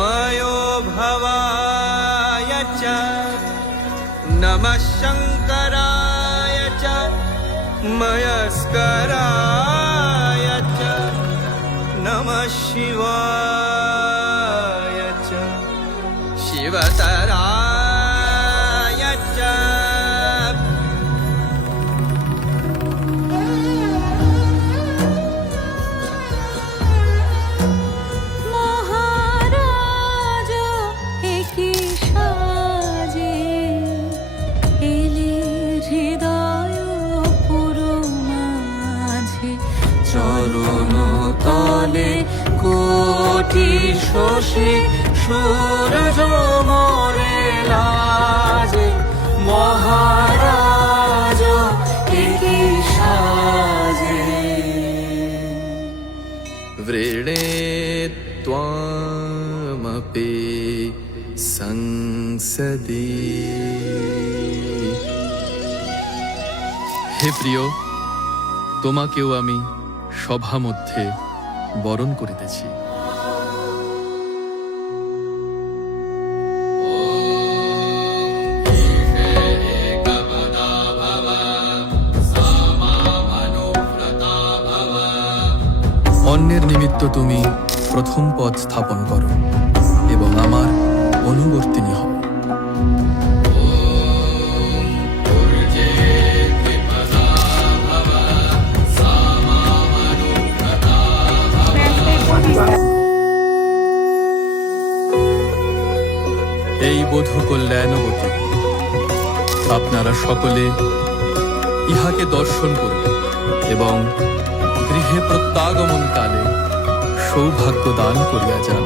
मयो भवाय च नमः शङ्कराय च मयस्कराय च नमः शिवाय च शिवतराय च মহারাজ একি সাজে এলে হৃদয় পুরো মাঝে চরণ তলে কোটি শশী সূর্য মোরে লাজে মহারাজ একি সাজে वृणे त्वामपि संसदि। হে প্রিয়, তোমাকেও আমি সভা মধ্যে বরণ করিতেছি। অন্যের নিমিত্ত তুমি প্রথম পদ স্থাপন করো এবং আমার অনুবর্তিনী হও। এই বধূ কল্যাণবতী, আপনারা সকলে ইহাকে দর্শন করুন এবং গৃহে প্রত্যাগমন কালে সৌভাগ্য দান করিয়া যান।